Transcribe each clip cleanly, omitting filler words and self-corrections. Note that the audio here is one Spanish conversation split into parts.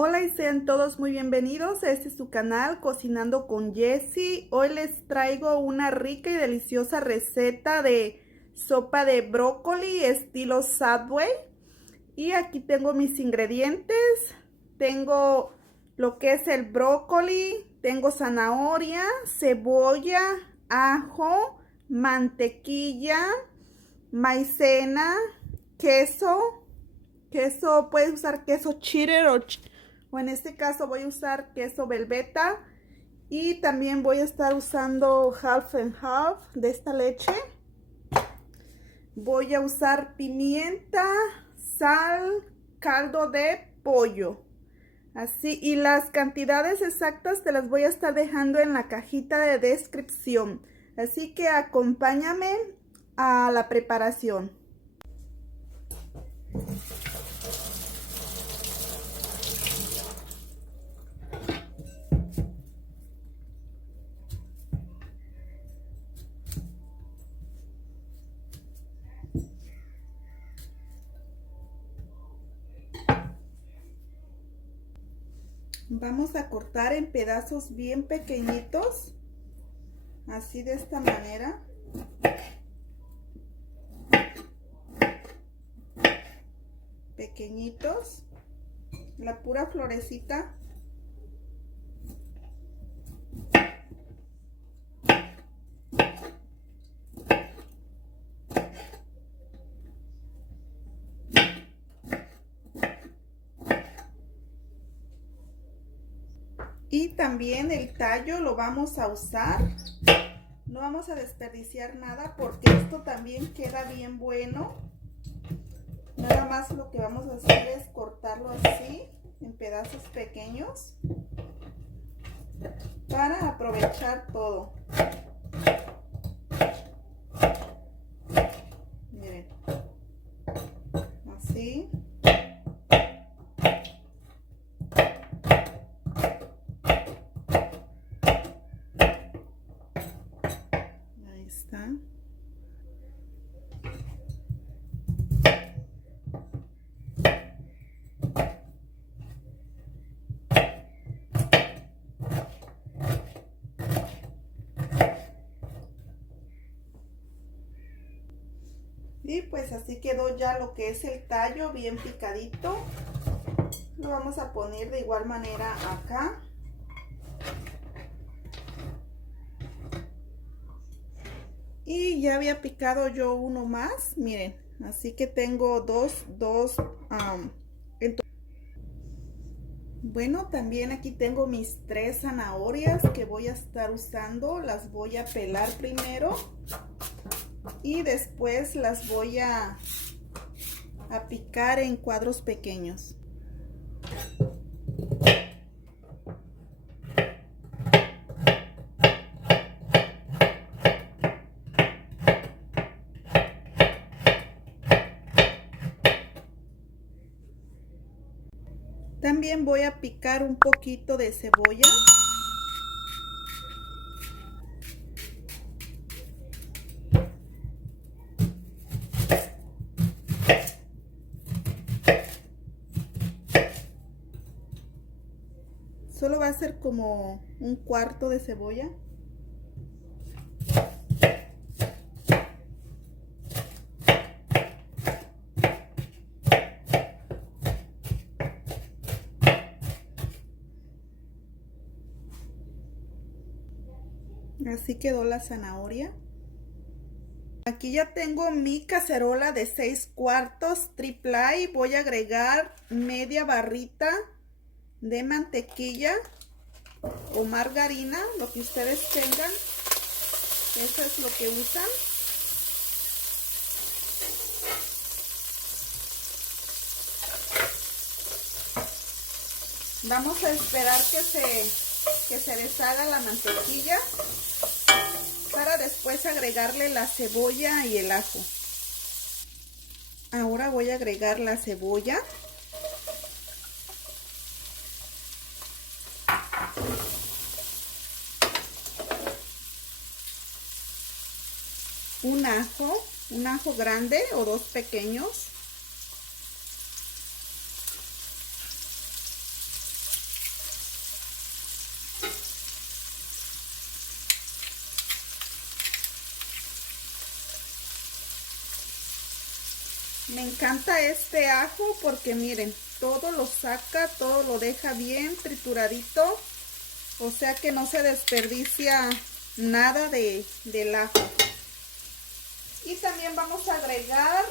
Hola y sean todos muy bienvenidos a este su canal Cocinando con Jessie. Hoy les traigo una rica y deliciosa receta de sopa de brócoli estilo Subway. Y aquí tengo mis ingredientes. Tengo lo que es el brócoli, tengo zanahoria, cebolla, ajo, mantequilla, maicena, queso. Puedes usar queso cheddar o en este caso voy a usar queso Velveeta. Y también voy a estar usando half and half de esta leche. Voy a usar pimienta, sal, caldo de pollo. Así, y las cantidades exactas te las voy a estar dejando en la cajita de descripción. Así que acompáñame a la preparación. Vamos a cortar en pedazos bien pequeñitos, así de esta manera. Pequeñitos, la pura florecita. Y también el tallo lo vamos a usar. No vamos a desperdiciar nada porque esto también queda bien bueno. Nada más lo que vamos a hacer es cortarlo así en pedazos pequeños para aprovechar todo. Miren, así. Ahí está. Y pues así quedó ya lo que es el tallo bien picadito. Lo vamos a poner de igual manera acá. Y ya había picado yo uno más, miren, así que tengo dos. Bueno, también aquí tengo mis 3 zanahorias que voy a estar usando. Las voy a pelar primero y después las voy a picar en cuadros pequeños. También voy a picar un poquito de cebolla. Solo va a ser como un cuarto de cebolla. Así quedó la zanahoria. Aquí ya tengo mi cacerola de 6 cuartos triple. Voy a agregar media barrita de mantequilla o margarina, lo que ustedes tengan. Eso es lo que usan. Vamos a esperar que se deshaga la mantequilla para después agregarle la cebolla y el ajo. Ahora voy a agregar la cebolla. Un ajo grande o 2 pequeños. Me encanta este ajo porque miren, todo lo saca, todo lo deja bien trituradito. O sea que no se desperdicia nada del ajo. Y también vamos a agregar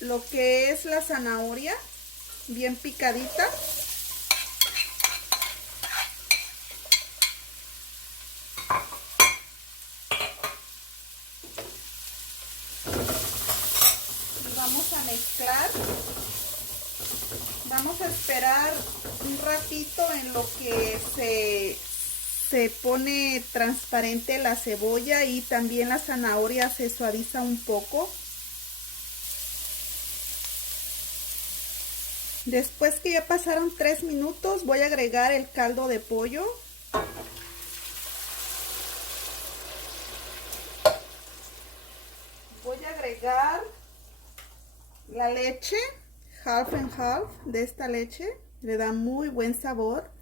lo que es la zanahoria, bien picadita. Y vamos a mezclar. Vamos a esperar un ratito en lo que se pone transparente la cebolla y también la zanahoria se suaviza un poco. Después que ya pasaron 3 minutos, voy a agregar el caldo de pollo. Voy a agregar la leche, half and half de esta leche. Le da muy buen sabor.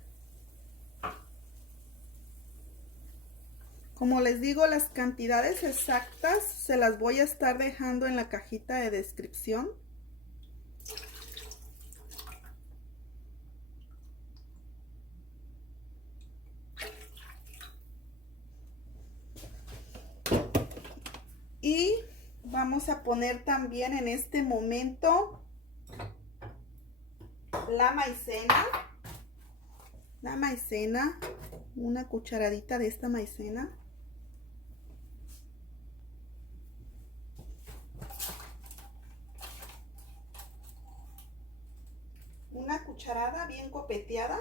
Como les digo, las cantidades exactas se las voy a estar dejando en la cajita de descripción. Y vamos a poner también en este momento la maicena. La maicena, una cucharadita de esta maicena. Una cucharada bien copeteada.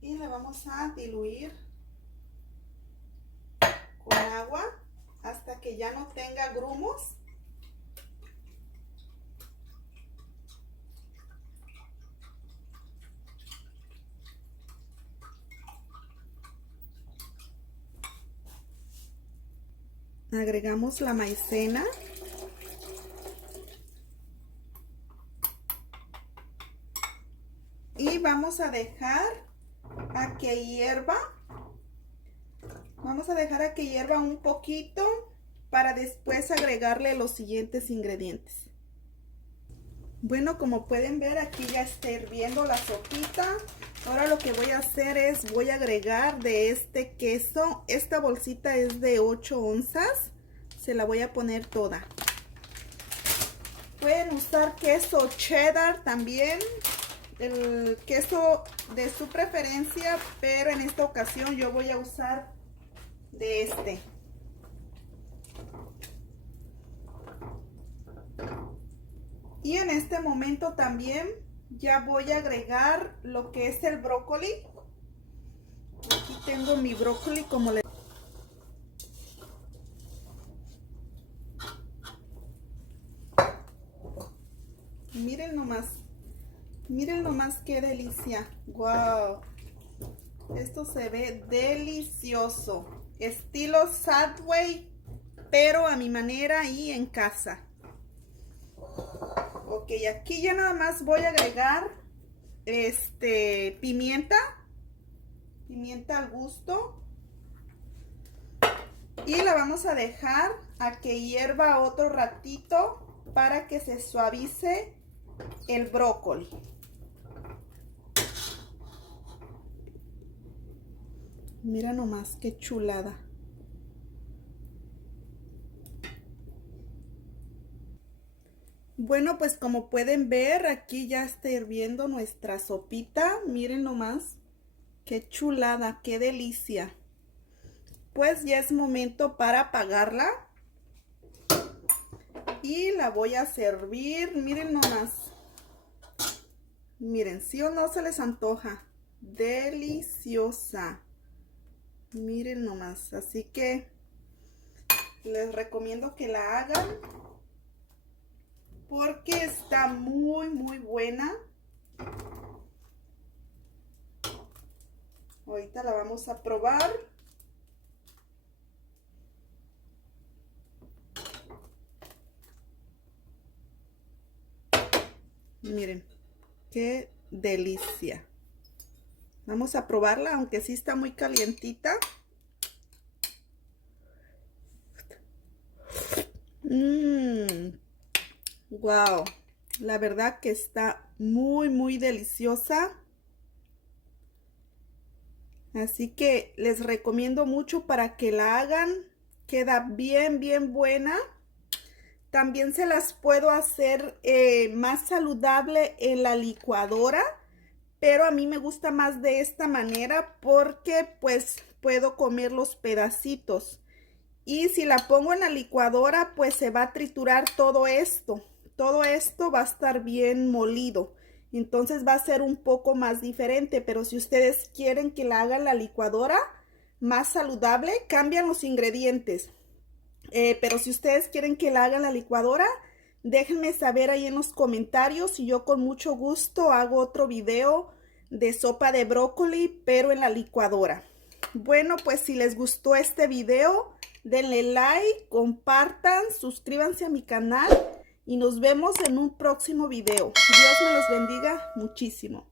Y le vamos a diluir con agua hasta que ya no tenga grumos. Agregamos la maicena. Y vamos a dejar a que hierva. Vamos a dejar a que hierva un poquito para después agregarle los siguientes ingredientes. Bueno, como pueden ver, aquí ya está hirviendo la sopita. Ahora lo que voy a hacer es, voy a agregar de este queso. Esta bolsita es de 8 onzas. Se la voy a poner toda. Pueden usar queso cheddar también. El queso de su preferencia, pero en esta ocasión yo voy a usar de este. Y en este momento también ya voy a agregar lo que es el brócoli. Aquí tengo mi brócoli, como les... Miren nomás qué delicia. Wow. Esto se ve delicioso. Estilo Subway, pero a mi manera y en casa. Ok, aquí ya nada más voy a agregar pimienta al gusto, y la vamos a dejar a que hierva otro ratito para que se suavice el brócoli. Mira nomás qué chulada. Bueno, pues como pueden ver, aquí ya está hirviendo nuestra sopita. Miren nomás, qué chulada, qué delicia. Pues ya es momento para apagarla. Y la voy a servir. Miren nomás. Miren, ¿sí o no se les antoja? Deliciosa. Miren nomás. Así que les recomiendo que la hagan, porque está muy buena. Ahorita la vamos a probar. Miren, qué delicia. Vamos a probarla, aunque sí está muy calientita. Wow, la verdad que está muy deliciosa. Así que les recomiendo mucho para que la hagan. Queda bien buena. También se las puedo hacer más saludable en la licuadora, pero a mí me gusta más de esta manera porque pues puedo comer los pedacitos. Y si la pongo en la licuadora, pues se va a triturar todo esto. Todo esto va a estar bien molido. Entonces va a ser un poco más diferente. Pero si ustedes quieren que la haga en la licuadora más saludable, cambian los ingredientes. Pero si ustedes quieren que la haga en la licuadora, déjenme saber ahí en los comentarios y yo con mucho gusto hago otro video de sopa de brócoli, pero en la licuadora. Bueno, pues si les gustó este video, denle like, compartan, suscríbanse a mi canal y nos vemos en un próximo video. Dios me los bendiga muchísimo.